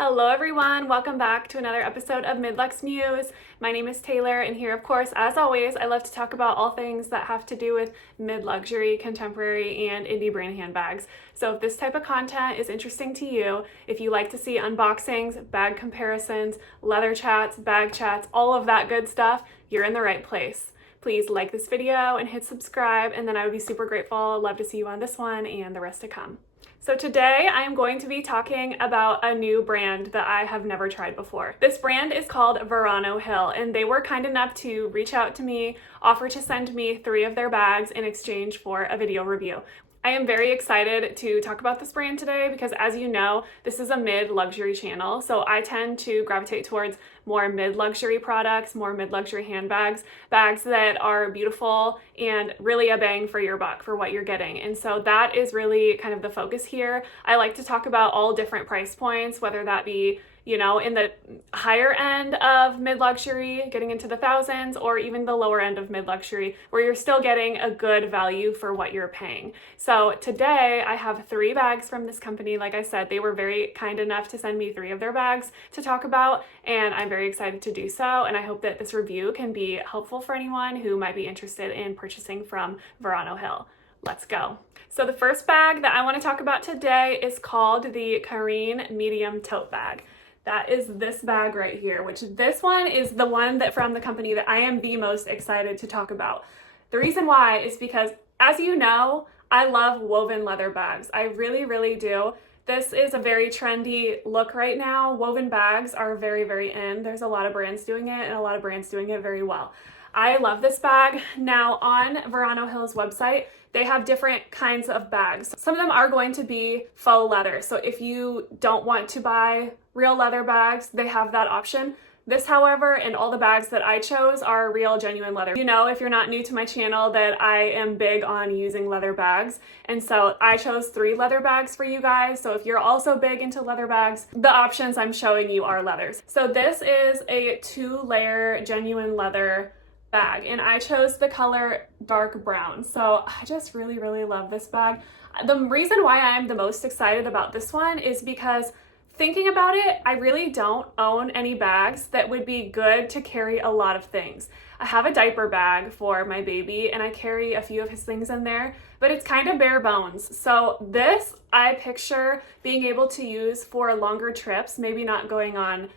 Hello everyone, welcome back to another episode of Midluxemuse. My name is Taylor, and here, of course, as always, I love to talk about all things that have to do with mid-luxury, contemporary, and indie brand handbags. So if this type of content is interesting to you, if you like to see unboxings, bag comparisons, leather chats, bag chats, all of that good stuff, you're in the right place. Please like this video and hit subscribe, and then I would be super grateful. I'd love to see you on this one and the rest to come. So today I am going to be talking about a new brand that I have never tried before. This brand is called Verano Hill, and they were kind enough to reach out to me, offer to send me 3 of their bags in exchange for a video review. I am very excited to talk about this brand today because, as you know, this is a mid-luxury channel, so I tend to gravitate towards more mid-luxury products, more mid-luxury handbags, bags that are beautiful and really a bang for your buck for what you're getting. And so that is really kind of the focus here. I like to talk about all different price points, whether that be in the higher end of mid-luxury, getting into the thousands, or even the lower end of mid-luxury, where you're still getting a good value for what you're paying. So today I have 3 bags from this company. Like I said, they were very kind enough to send me 3 of their bags to talk about, and I'm very excited to do so. And I hope that this review can be helpful for anyone who might be interested in purchasing from Verano Hill. Let's go. So the first bag that I want to talk about today is called the Carine Medium Tote Bag. That is this bag right here, which this one is the one that from the company that I am the most excited to talk about. The reason why is because, as you know, I love woven leather bags. I really, really do. This is a very trendy look right now. Woven bags are very, very in. There's a lot of brands doing it, and a lot of brands doing it very well. I love this bag. Now, on Verano Hill's website, they have different kinds of bags. Some of them are going to be faux leather. So if you don't want to buy real leather bags, they have that option. This, however, and all the bags that I chose are real, genuine leather. You know, if you're not new to my channel, that I am big on using leather bags. And so I chose 3 leather bags for you guys. So if you're also big into leather bags, the options I'm showing you are leathers. So this is a 2-layer genuine leather bag, and I chose the color dark brown. So I just really, really love this bag. The reason why I'm the most excited about this one is because, thinking about it, I really don't own any bags that would be good to carry a lot of things. I have a diaper bag for my baby, and I carry a few of his things in there, but it's kind of bare bones. So this, I picture being able to use for longer trips, maybe not going on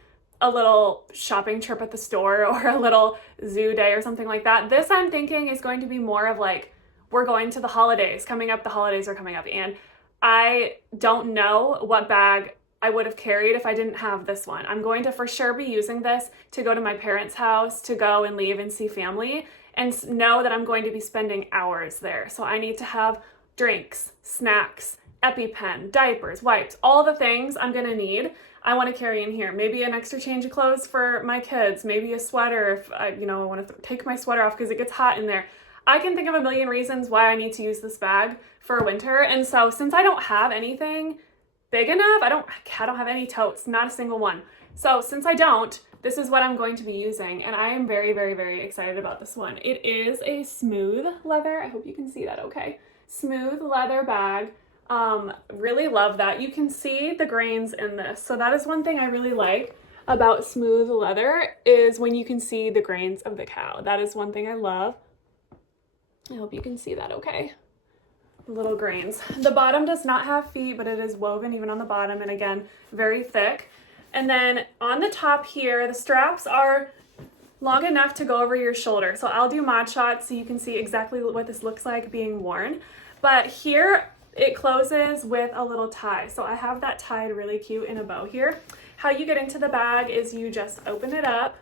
a little shopping trip at the store or a little zoo day or something like that. This, I'm thinking, is going to be more of like, we're going to the holidays, the holidays are coming up, and I don't know what bag I would have carried if I didn't have this one. I'm going to for sure be using this to go to my parents' house, to go and leave and see family, and know that I'm going to be spending hours there. So I need to have drinks, snacks, EpiPen, diapers, wipes, all the things I'm gonna need. I want to carry in here. Maybe an extra change of clothes for my kids, maybe a sweater if I want to take my sweater off because it gets hot in there. I can think of a million reasons why I need to use this bag for winter. And so since I don't have anything big enough, I don't have any totes, not a single one. So since I don't, this is what I'm going to be using, and I am very, very, very excited about this one. It is a smooth leather. I hope you can see that okay. Smooth leather bag. Really love that. You can see the grains in this. So that is one thing I really like about smooth leather, is when you can see the grains of the cow. That is one thing I love. I hope you can see that okay. Little grains. The bottom does not have feet, but it is woven even on the bottom, and again, very thick. And then on the top here, the straps are long enough to go over your shoulder. So I'll do mod shots so you can see exactly what this looks like being worn. But here, it closes with a little tie. So I have that tied really cute in a bow here. How you get into the bag is you just open it up,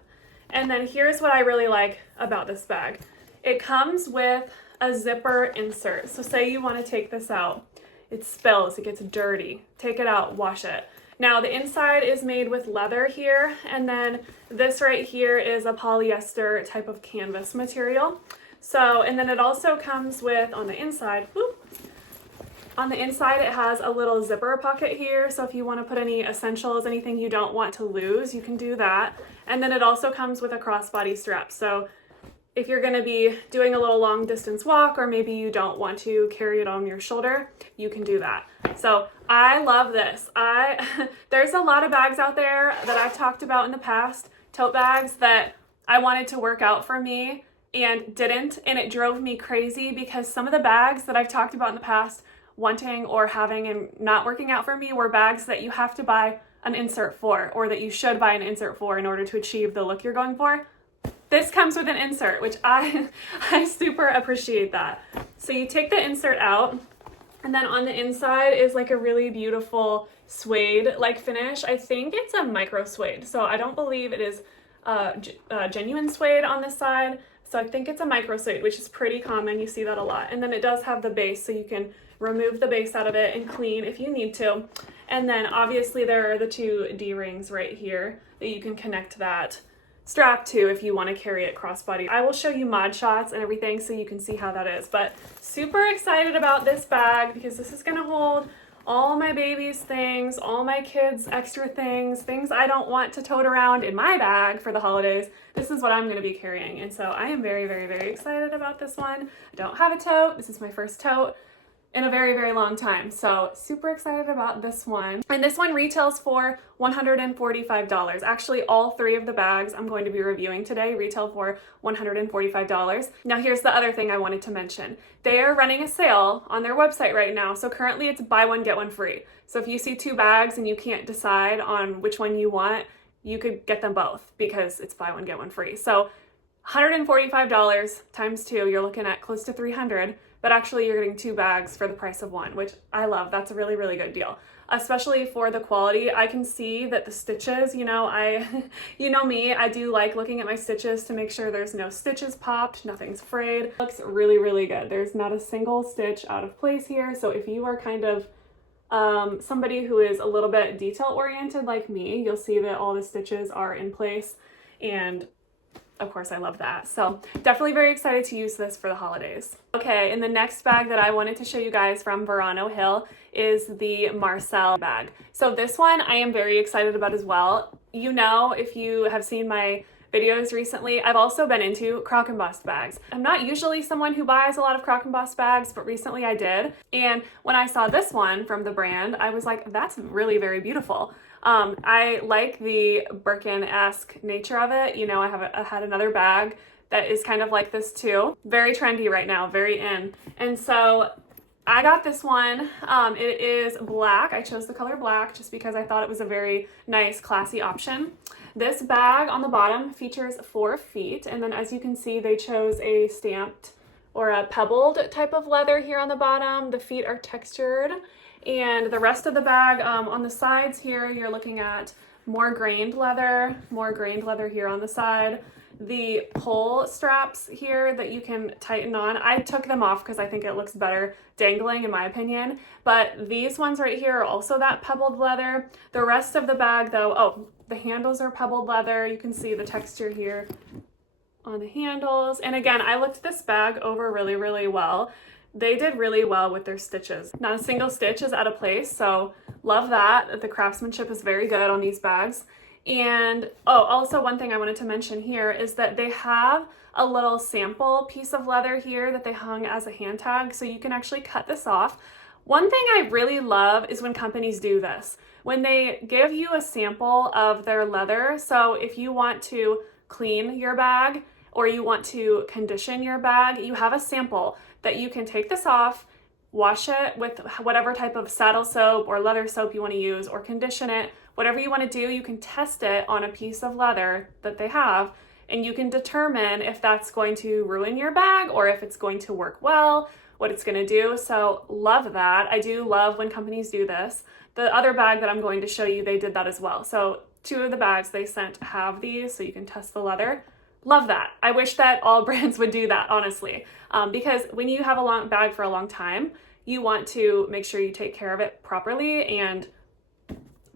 and then here's what I really like about this bag. It comes with a zipper insert. So say you want to take this out, it spills, it gets dirty, take it out, wash it. Now the inside is made with leather here, and then this right here is a polyester type of canvas material. So, and then it also comes with, on the inside, it has a little zipper pocket here, so if you want to put any essentials, anything you don't want to lose, you can do that. And then it also comes with a crossbody strap. So if you're gonna be doing a little long distance walk, or maybe you don't want to carry it on your shoulder, you can do that. So I love this. There's a lot of bags out there that I've talked about in the past, tote bags that I wanted to work out for me and didn't, and it drove me crazy because some of the bags that I've talked about in the past wanting or having and not working out for me were bags that you have to buy an insert for, or that you should buy an insert for in order to achieve the look you're going for. This comes with an insert, which I super appreciate that. So you take the insert out, and then on the inside is like a really beautiful suede like finish. I think it's a micro suede, so I don't believe it is genuine suede on this side. So I think it's a micro suede, which is pretty common. You see that a lot. And then it does have the base, so you can remove the base out of it and clean if you need to. And then obviously there are the two D-rings right here that you can connect that strap to if you want to carry it crossbody. I will show you mod shots and everything so you can see how that is. But super excited about this bag because this is going to hold all my baby's things, all my kids' extra things, things I don't want to tote around in my bag for the holidays. This is what I'm going to be carrying. And so I am very, very, very excited about this one. I don't have a tote. This is my first tote in a very, very long time. So super excited about this one. And this one retails for $145. Actually, all three of the bags I'm going to be reviewing today retail for $145. Now here's the other thing I wanted to mention. They are running a sale on their website right now. So currently it's buy one, get one free. So if you see two bags and you can't decide on which one you want, you could get them both because it's buy one, get one free. So $145 times two, you're looking at close to $300. But actually you're getting two bags for the price of one, which I love. That's a really, really good deal, especially for the quality. I can see that the stitches, you know me, I do like looking at my stitches to make sure there's no stitches popped, nothing's frayed. It looks really, really good. There's not a single stitch out of place here. So if you are kind of somebody who is a little bit detail oriented like me, you'll see that all the stitches are in place, and of course, I love that. So definitely very excited to use this for the holidays. Okay, and the next bag that I wanted to show you guys from Verano Hill is the Marcel bag. So this one I am very excited about as well. You know, if you have seen my videos recently, I've also been into crock and bust bags. I'm not usually someone who buys a lot of crock and bust bags, but recently I did. And when I saw this one from the brand, I was like, that's really very beautiful. I like the Birkin-esque nature of it. You know, I had another bag that is kind of like this too. Very trendy right now, very in. And so I got this one. It is black. I chose the color black just because I thought it was a very nice, classy option. This bag on the bottom features 4 feet. And then as you can see, they chose a stamped or a pebbled type of leather here on the bottom. The feet are textured. And the rest of the bag on the sides here, you're looking at more grained leather here on the side. The pull straps here that you can tighten on, I took them off because I think it looks better dangling in my opinion. But these ones right here are also that pebbled leather. The rest of the bag though, oh, the handles are pebbled leather. You can see the texture here on the handles. And again, I looked this bag over really, really well. They did really well with their stitches. Not a single stitch is out of place, so love that. The craftsmanship is very good on these bags. And oh, also one thing I wanted to mention here is that they have a little sample piece of leather here that they hung as a hand tag, so you can actually cut this off. One thing I really love is when companies do this. When they give you a sample of their leather, so if you want to clean your bag or you want to condition your bag, you have a sample that you can take this off, wash it with whatever type of saddle soap or leather soap you want to use, or condition it, whatever you want to do, you can test it on a piece of leather that they have, and you can determine if that's going to ruin your bag or if it's going to work well, what it's going to do. So love that. I do love when companies do this. The other bag that I'm going to show you, they did that as well. So 2 of the bags they sent have these so you can test the leather. Love that. I wish that all brands would do that, honestly, because when you have a long bag for a long time, you want to make sure you take care of it properly, and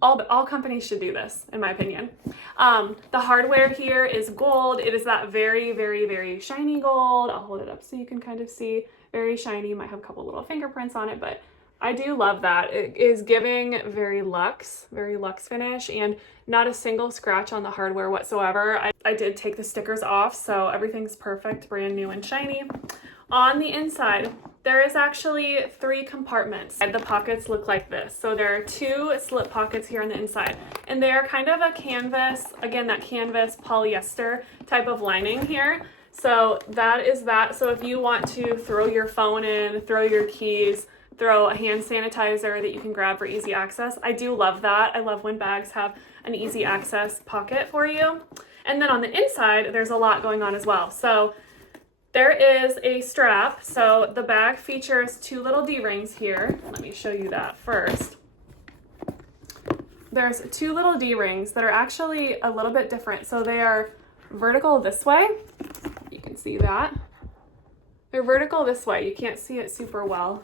all companies should do this, in my opinion. The hardware here is gold. It is that very, very, very shiny gold. I'll hold it up so you can kind of see. Very shiny. Might have a couple little fingerprints on it, but I do love that. It is giving very luxe finish, and not a single scratch on the hardware whatsoever. I did take the stickers off, so everything's perfect, brand new and shiny. On the inside, there is actually 3 compartments. The pockets look like this. So there are 2 slip pockets here on the inside, and they are kind of a canvas, again, that canvas polyester type of lining here. So that is that. So if you want to throw your phone in, throw your keys, throw a hand sanitizer that you can grab for easy access, I do love that. I love when bags have an easy access pocket for you. And then on the inside, there's a lot going on as well. So there is a strap. So the bag features 2 little D-rings here. Let me show you that first. There's 2 little D-rings that are actually a little bit different. So they are vertical this way. You can see that. They're vertical this way. You can't see it super well,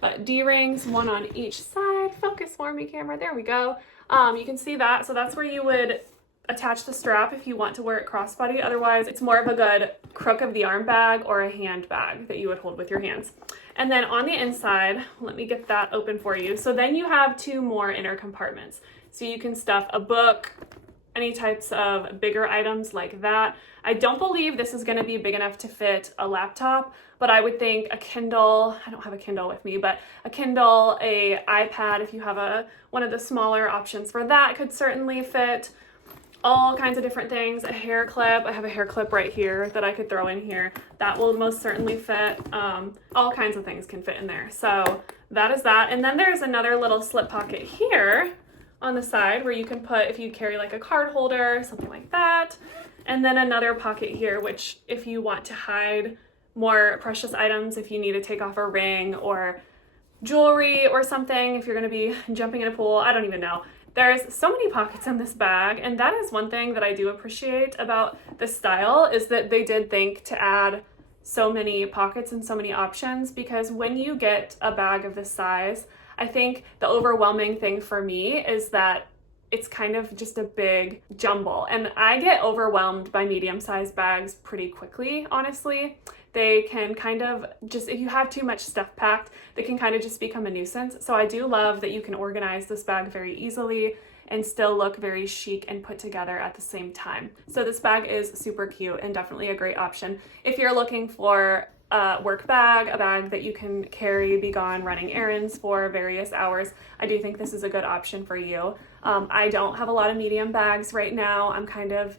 but D-rings, 1 on each side. Focus for me, camera. There we go. You can see that. So that's where you would attach the strap if you want to wear it crossbody. Otherwise, it's more of a good crook of the arm bag or a handbag that you would hold with your hands. And then on the inside, let me get that open for you. So then you have 2 more inner compartments. So you can stuff a book, any types of bigger items like that. I don't believe this is going to be big enough to fit a laptop, but I would think a Kindle, I don't have a Kindle with me, but a Kindle, a iPad, if you have one of the smaller options for that, could certainly fit. All kinds of different things. A hair clip. I have a hair clip right here that I could throw in here. That will most certainly fit. All kinds of things can fit in there. So that is that. And then there's another little slip pocket here on the side where you can put, if you carry like a card holder, something like that. And then another pocket here, which if you want to hide more precious items, if you need to take off a ring or jewelry or something, if you're going to be jumping in a pool, I don't even know. There's so many pockets in this bag, and that is one thing that I do appreciate about this style, is that they did think to add so many pockets and so many options, because when you get a bag of this size, I think the overwhelming thing for me is that it's kind of just a big jumble, and I get overwhelmed by medium-sized bags pretty quickly, honestly. They can kind of just, if you have too much stuff packed, they can kind of just become a nuisance. So I do love that you can organize this bag very easily and still look very chic and put together at the same time. So this bag is super cute and definitely a great option. If you're looking for a work bag, a bag that you can carry, be gone running errands for various hours, I do think this is a good option for you. I don't have a lot of medium bags right now. I'm kind of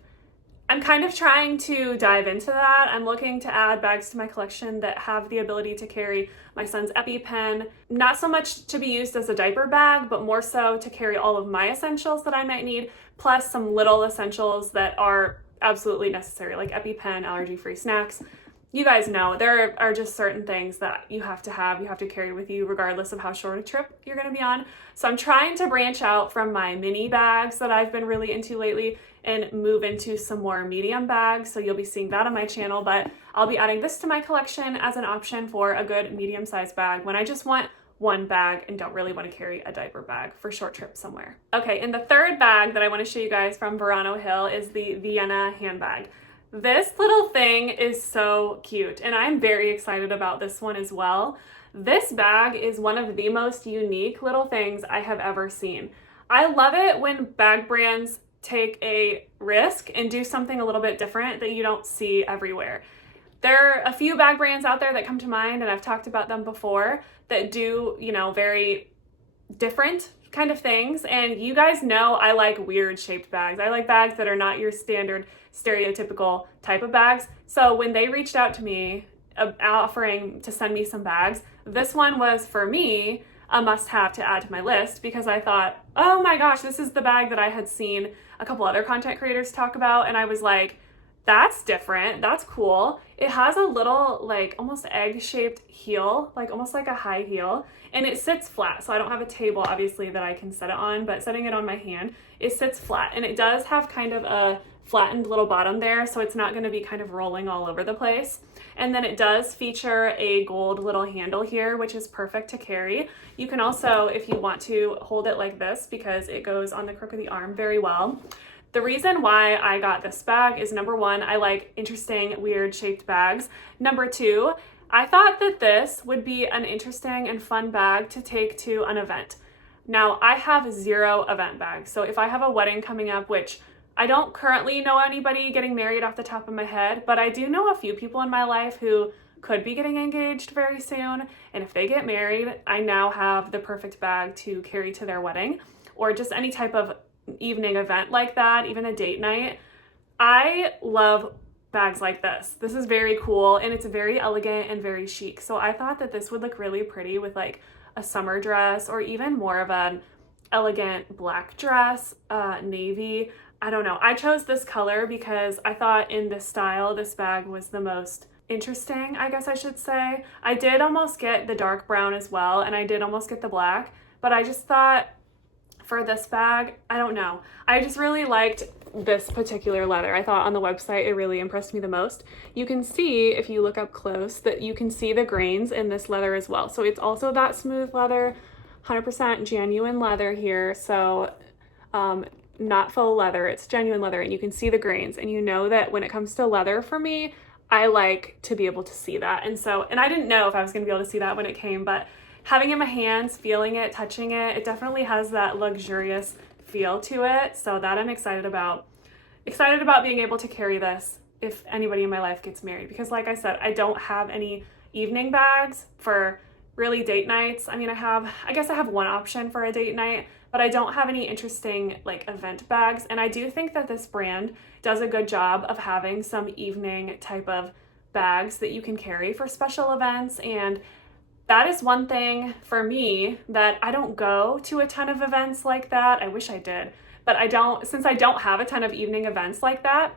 trying to dive into that. I'm looking to add bags to my collection that have the ability to carry my son's EpiPen, not so much to be used as a diaper bag, but more so to carry all of my essentials that I might need, plus some little essentials that are absolutely necessary, like EpiPen, allergy-free snacks. You guys know there are just certain things that you have to carry with you regardless of how short a trip you're going to be on. So I'm trying to branch out from my mini bags that I've been really into lately and move into some more medium bags. So you'll be seeing that on my channel, but I'll be adding this to my collection as an option for a good medium-sized bag when I just want one bag and don't really want to carry a diaper bag for short trips somewhere. Okay, and the third bag that I want to show you guys from Verano Hill is the Vienna handbag. This little thing is so cute, and I'm very excited about this one as well. This bag is one of the most unique little things I have ever seen. I love it when bag brands take a risk and do something a little bit different that you don't see everywhere. There are a few bag brands out there that come to mind, and I've talked about them before, that do, very different kind of things. And you guys know I like weird shaped bags. I like bags that are not your standard stereotypical type of bags. So when they reached out to me offering to send me some bags, this one was for me a must-have to add to my list, because I thought, oh my gosh, this is the bag that I had seen a couple other content creators talk about, and I was like, that's different, that's cool. It has a little like almost egg-shaped heel, like almost like a high heel, and it sits flat. So I don't have a table obviously that I can set it on, but setting it on my hand, it sits flat, and it does have kind of a flattened little bottom there, so it's not going to be kind of rolling all over the place. And then it does feature a gold little handle here, which is perfect to carry. You can also, if you want to, hold it like this because it goes on the crook of the arm very well. The reason why I got this bag is, number one, I like interesting, weird shaped bags. Number two, I thought that this would be an interesting and fun bag to take to an event. Now, I have 0 event bags, so if I have a wedding coming up, which I don't currently know anybody getting married off the top of my head, but I do know a few people in my life who could be getting engaged very soon, and if they get married, I now have the perfect bag to carry to their wedding, or just any type of evening event like that, even a date night. I love bags like this. This is very cool, and it's very elegant and very chic, so I thought that this would look really pretty with like a summer dress, or even more of an elegant black dress, navy. I don't know. I chose this color because I thought in this style, this bag was the most interesting, I guess I should say. I did almost get the dark brown as well, and I did almost get the black, but I just thought for this bag, I don't know. I just really liked this particular leather. I thought on the website it really impressed me the most. You can see, if you look up close, that you can see the grains in this leather as well. So it's also that smooth leather, 100% genuine leather here. So not faux leather, it's genuine leather, and you can see the grains. And you know that when it comes to leather, for me, I like to be able to see that. And I didn't know if I was gonna be able to see that when it came, but having it in my hands, feeling it, touching it, it definitely has that luxurious feel to it. So that I'm excited about. Excited about being able to carry this if anybody in my life gets married, because like I said, I don't have any evening bags for really date nights. I mean, I guess I have one option for a date night, but I don't have any interesting like event bags. And I do think that this brand does a good job of having some evening type of bags that you can carry for special events. And that is one thing for me that I don't go to a ton of events like that. I wish I did, but I don't, since I don't have a ton of evening events like that,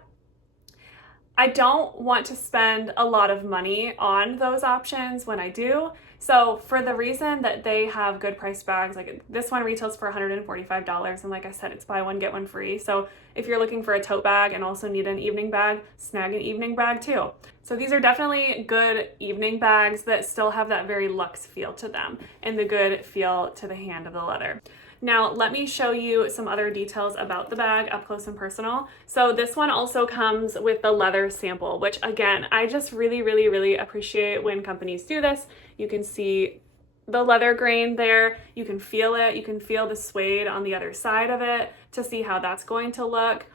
I don't want to spend a lot of money on those options when I do. So for the reason that they have good price bags, like this one retails for $145, and like I said, it's buy one, get one free. So if you're looking for a tote bag and also need an evening bag, snag an evening bag too. So these are definitely good evening bags that still have that very luxe feel to them and the good feel to the hand of the leather. Now, let me show you some other details about the bag up close and personal. So this one also comes with the leather sample, which again, I just really appreciate when companies do this. You can see the leather grain there. You can feel it. You can feel the suede on the other side of it to see how that's going to look.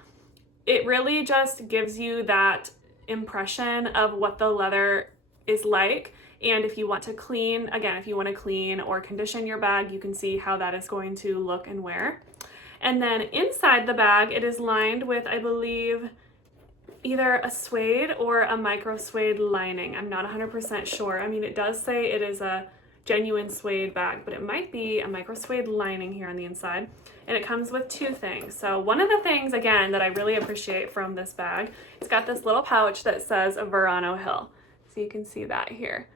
It really just gives you that impression of what the leather is like. And if you want to clean, again, if you want to clean or condition your bag, you can see how that is going to look and wear. And then inside the bag, it is lined with, I believe, either a suede or a micro suede lining. I'm not 100% sure. I mean, it does say it is a genuine suede bag, but it might be a micro suede lining here on the inside. And it comes with 2 things. So one of the things, again, that I really appreciate from this bag, it's got this little pouch that says Verano Hill. So you can see that here.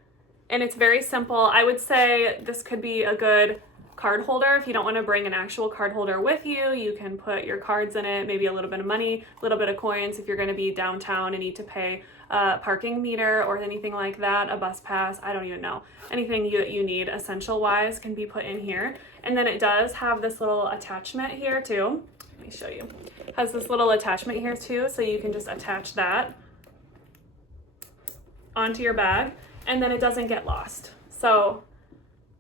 And it's very simple. I would say this could be a good card holder. If you don't want to bring an actual card holder with you, you can put your cards in it, maybe a little bit of money, a little bit of coins if you're going to be downtown and need to pay a parking meter or anything like that, a bus pass, I don't even know. Anything you need essential wise can be put in here. And then it does have this little attachment here too. Let me show you. It has this little attachment here too, so you can just attach that onto your bag, and then it doesn't get lost. So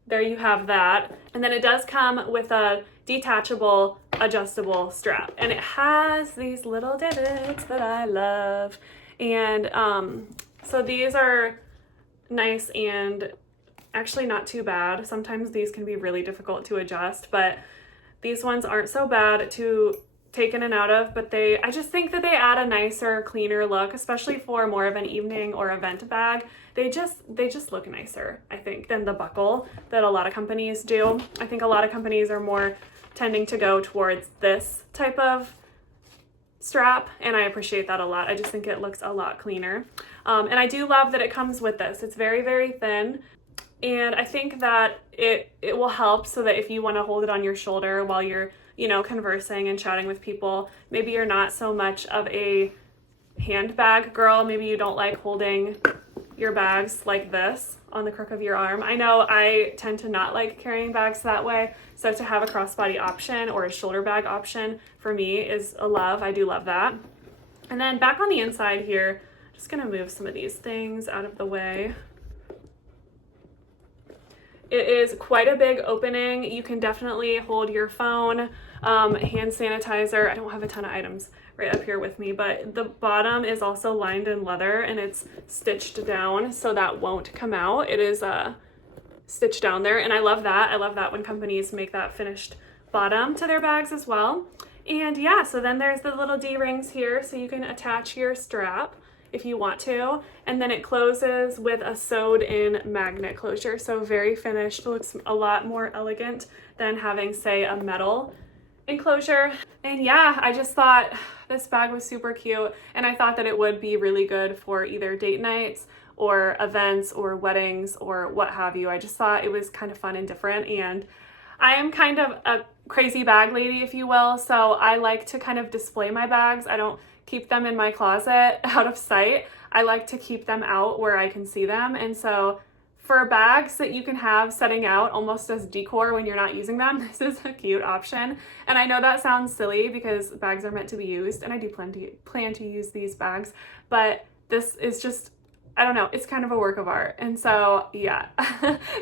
there you have that. And then it does come with a detachable, adjustable strap. And it has these little divots that I love. And so these are nice and actually not too bad. Sometimes these can be really difficult to adjust, but these ones aren't so bad to take in and out of, but I just think that they add a nicer, cleaner look, especially for more of an evening or event bag. They just look nicer, I think, than the buckle that a lot of companies do. I think a lot of companies are more tending to go towards this type of strap, and I appreciate that a lot. I just think it looks a lot cleaner. And I do love that it comes with this. It's very thin, and I think that it will help so that if you want to hold it on your shoulder while you're conversing and chatting with people, maybe you're not so much of a handbag girl, maybe you don't like holding your bags like this on the crook of your arm. I know I tend to not like carrying bags that way, so to have a crossbody option or a shoulder bag option for me is a love. I do love that. And then back on the inside here, I'm just gonna move some of these things out of the way. It is quite a big opening. You can definitely hold your phone, hand sanitizer. I don't have a ton of items right up here with me, but the bottom is also lined in leather and it's stitched down so that won't come out. It is stitched down there, and I love that. I love that when companies make that finished bottom to their bags as well. And yeah, so then there's the little D-rings here so you can attach your strap if you want to, and then it closes with a sewed in magnet closure, so very finished. It looks a lot more elegant than having, say, a metal enclosure. And yeah, I just thought this bag was super cute, and I thought that it would be really good for either date nights or events or weddings or what have you. I just thought it was kind of fun and different, and I am kind of a crazy bag lady, if you will, so I like to kind of display my bags. I don't keep them in my closet out of sight. I like to keep them out where I can see them, and so for bags that you can have setting out almost as decor when you're not using them, this is a cute option. And I know that sounds silly because bags are meant to be used, and I do plan to use these bags, but this is just, I don't know, it's kind of a work of art. And so yeah,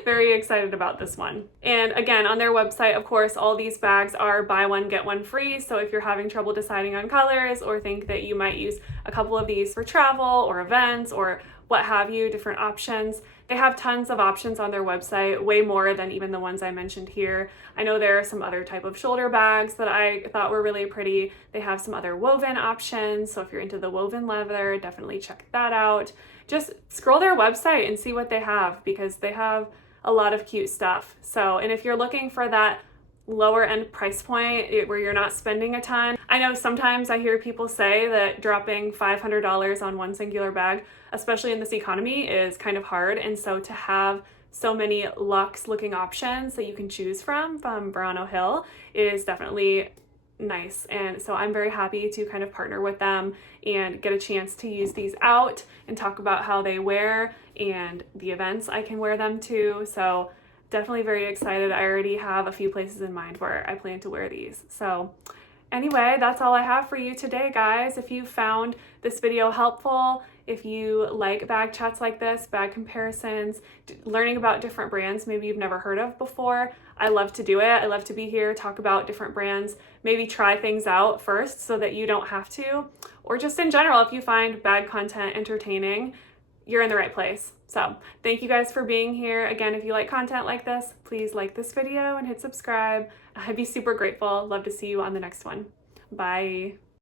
very excited about this one. And again, on their website, of course, all these bags are buy one, get one free. So if you're having trouble deciding on colors or think that you might use a couple of these for travel or events or what have you, different options, they have tons of options on their website, way more than even the ones I mentioned here. I know there are some other type of shoulder bags that I thought were really pretty. They have some other woven options. So if you're into the woven leather, definitely check that out. Just scroll their website and see what they have, because they have a lot of cute stuff. So, and if you're looking for that lower end price point where you're not spending a ton, I know sometimes I hear people say that dropping $500 on one singular bag, especially in this economy, is kind of hard. And so to have so many luxe looking options that you can choose from Verano Hill is definitely nice. And so I'm very happy to kind of partner with them and get a chance to use these out and talk about how they wear and the events I can wear them to. So definitely very excited. I already have a few places in mind where I plan to wear these. So anyway, that's all I have for you today, guys. If you found this video helpful, if you like bag chats like this, bag comparisons, learning about different brands maybe you've never heard of before, I love to do it. I love to be here, talk about different brands, maybe try things out first so that you don't have to, or just in general, if you find bag content entertaining, you're in the right place. So thank you guys for being here. Again, if you like content like this, please like this video and hit subscribe. I'd be super grateful. Love to see you on the next one. Bye.